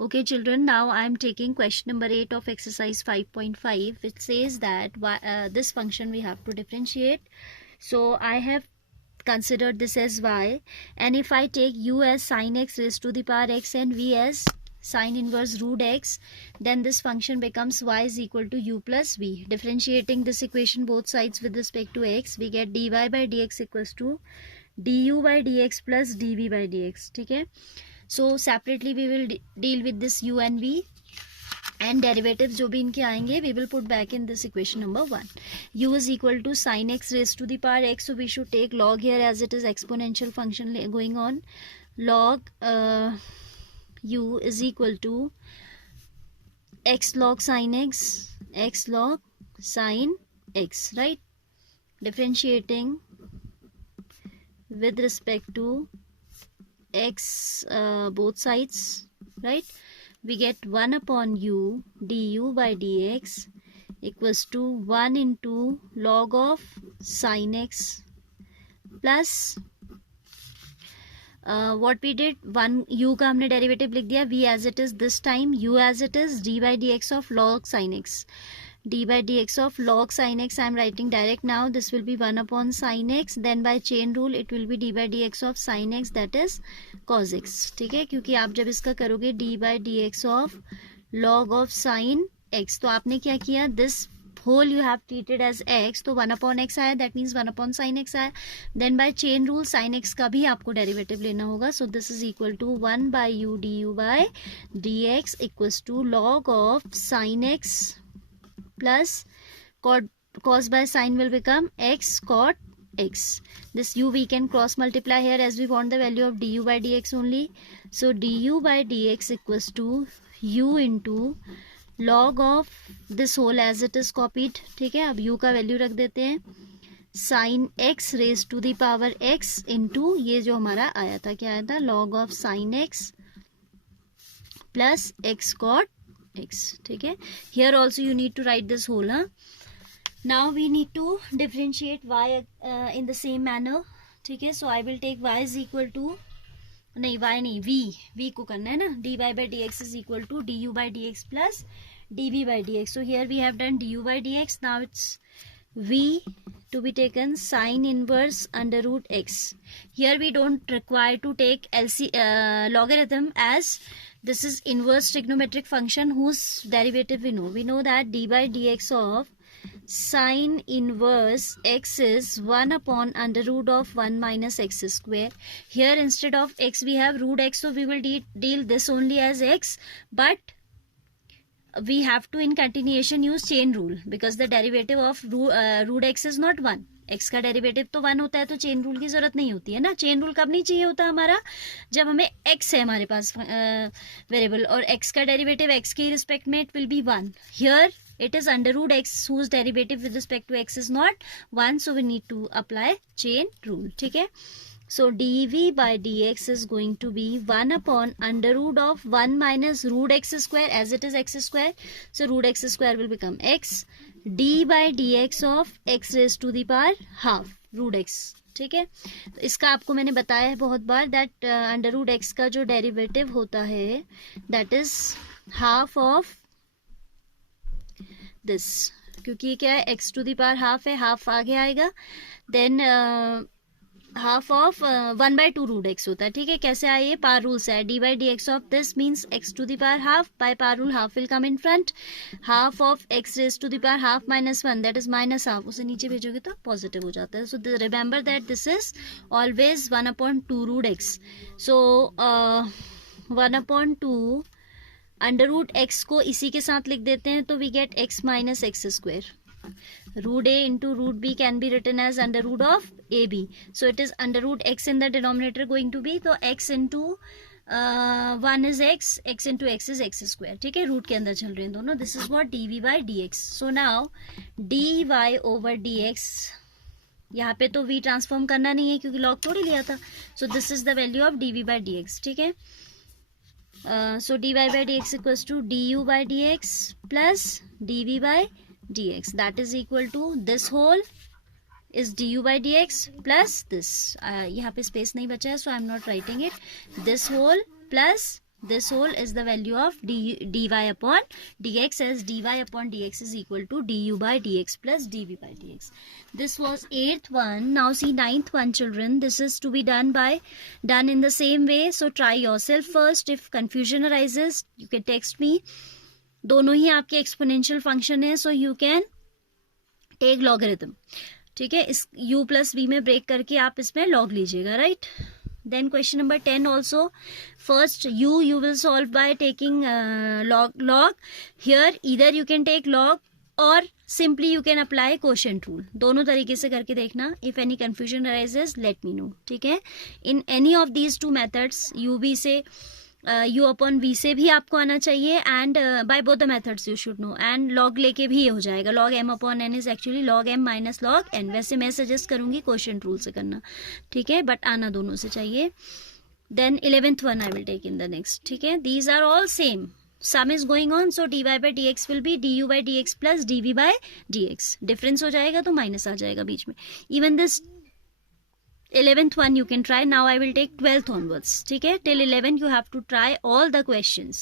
Okay children, now I am taking question number 8 of exercise 5.5, which says that this function we have to differentiate. So I have considered this as y, and if I take u as sine x raised to the power x and v as sine inverse root x, then this function becomes y is equal to u plus v. Differentiating this equation both sides with respect to x, we get dy by dx equals to du by dx plus dv by dx. ठीक है, so separately we will deal with this u and v, and derivatives जो भी इनके आएंगे we will put back in this equation number 1. u is equal to sin x raised to the power x, so we should take log here as it is exponential function going on. Log u is equal to x log sin x, right? Differentiating with respect to x both sides, right? We get 1 upon u du by dx equals to 1 into log of sin x plus what we did, 1 u का हमने derivative लिख दिया, v as it is this time, u as it is, d by dx of log sin x. d by dx of log sin x I am writing direct now. This will be 1 upon sin x, then by chain rule it will be d by dx of sin x, that is cos x. ठीक है, क्योंकि आप जब इसका करोगे d by dx of log of sin x, तो आपने क्या किया, this whole you have treated as x, तो 1 upon x आया, that means 1 upon sin x आया. Then by chain rule sin x का भी आपको डेरिवेटिव लेना होगा. So this is equal to 1 by u du by dx equals to log of sin x plus cos by sin will become x cot x. This u we can cross multiply here as we want the value of du by dx only. So du by dx equals to u into log of this whole as it is copied. ठीक है, अब u का value रख देते हैं, sin x raised to the power x into ये जो हमारा आया था, क्या आया था, log of sin x plus x cot x. ठीक है, here also you need to write this whole. Now we need to differentiate y in the same manner. ठीक है, so I will take y is equal to, नहीं y नहीं, v को करना है ना, dy by dx is equal to du by dx plus dv by dx. So here we have done du by dx. Now it's v to be taken sine inverse under root x. Here we don't require to take logarithm, as this is inverse trigonometric function whose derivative we know. We know that d by dx of sine inverse x is 1 upon under root of 1 minus x square. Here instead of x we have root x, so we will deal this only as x, but we have to in continuation use chain rule, because the derivative of root x is not 1. x का derivative तो 1 होता है, तो chain rule की जरूरत नहीं होती है ना. चेन रूल कब नहीं चाहिए होता हमारा, जब हमें x है हमारे पास वेरिएबल, और x का डेरिवेटिव x के रिस्पेक्ट में it will be 1. Here it is under root x whose derivative with respect to x is not 1, so we need to apply chain rule. ठीक है, so dv by dx is going to be 1 upon under root of 1 minus root x square, as it is x square, so root x square will become x, d by dx of x raised to the power half root x. ठीक है, तो इसका आपको मैंने बताया है बहुत बार, दैट अंडर रूट एक्स का जो डेरिवेटिव होता है that is half of this, क्योंकि क्या है, x to the power half है, हाफ आगे आएगा, then half of 1 by 2 root x होता है. ठीक है, कैसे आए, ये पावर रूल से है, d by d x of this means x to the power half, by power rule half will come in front, half of x raise to the power half minus 1, that is minus half, उसे नीचे भेजोगे तो positive हो जाता है. So remember that this is always 1 upon 2 root x. So 1 upon 2 under root x को इसी के साथ लिख देते हैं, तो we get x minus x square. Root a into root b can be written as under root of a b. So it is under root x in the denominator going to be, तो x into 1 is x into x is x square. ठीक है, root के अंदर चल रहे हैं दोनों. This is what d v by d x. So now d y over d x, यहाँ पे तो वी ट्रांसफॉर्म करना नहीं है क्योंकि लॉग थोड़ी लिया था. So this is the value of d v by d x. ठीक है, so dy by dx equals to du by dx plus dv by dx, that is equal to this whole is du by dx plus this, यहाँ पे space नहीं बचा है, so I am not writing it, this whole plus This whole is the value of dy upon dx, as dy upon dx is equal to du by dx plus dv by dx. This was 8th one. Now see 9th one, children. This is to be done in the same way. So try yourself first. If confusion arises, you can text me. दोनों ही आपके exponential function है, so you can take logarithm. ठीक है, इस u plus v में break करके आप इसमें लॉग लीजिएगा, right. Then question number 10 also. First you will solve by taking log. Here either you can take log or simply you can apply quotient rule. दोनों तरीके से करके देखना. If any confusion arises, let me know. ठीक है, in any of these two methods, u से u upon v से भी आपको आना चाहिए, and by both the methods you should know, and log लेके भी ये हो जाएगा. log m upon n is actually log m minus log n. वैसे मैं सजेस्ट करूंगी क्वोशिएंट रूल से करना, ठीक है, बट आना दोनों से चाहिए. Then 11th one I will take in the next. ठीक है, these are all same. Sum is going on, so dy by dx will be du by dx plus dv by dx. Difference हो जाएगा तो minus आ जाएगा बीच में. Even this 11th one you can try. Now I will take 12th onwards. ठीक है, till 11 you have to try all the questions.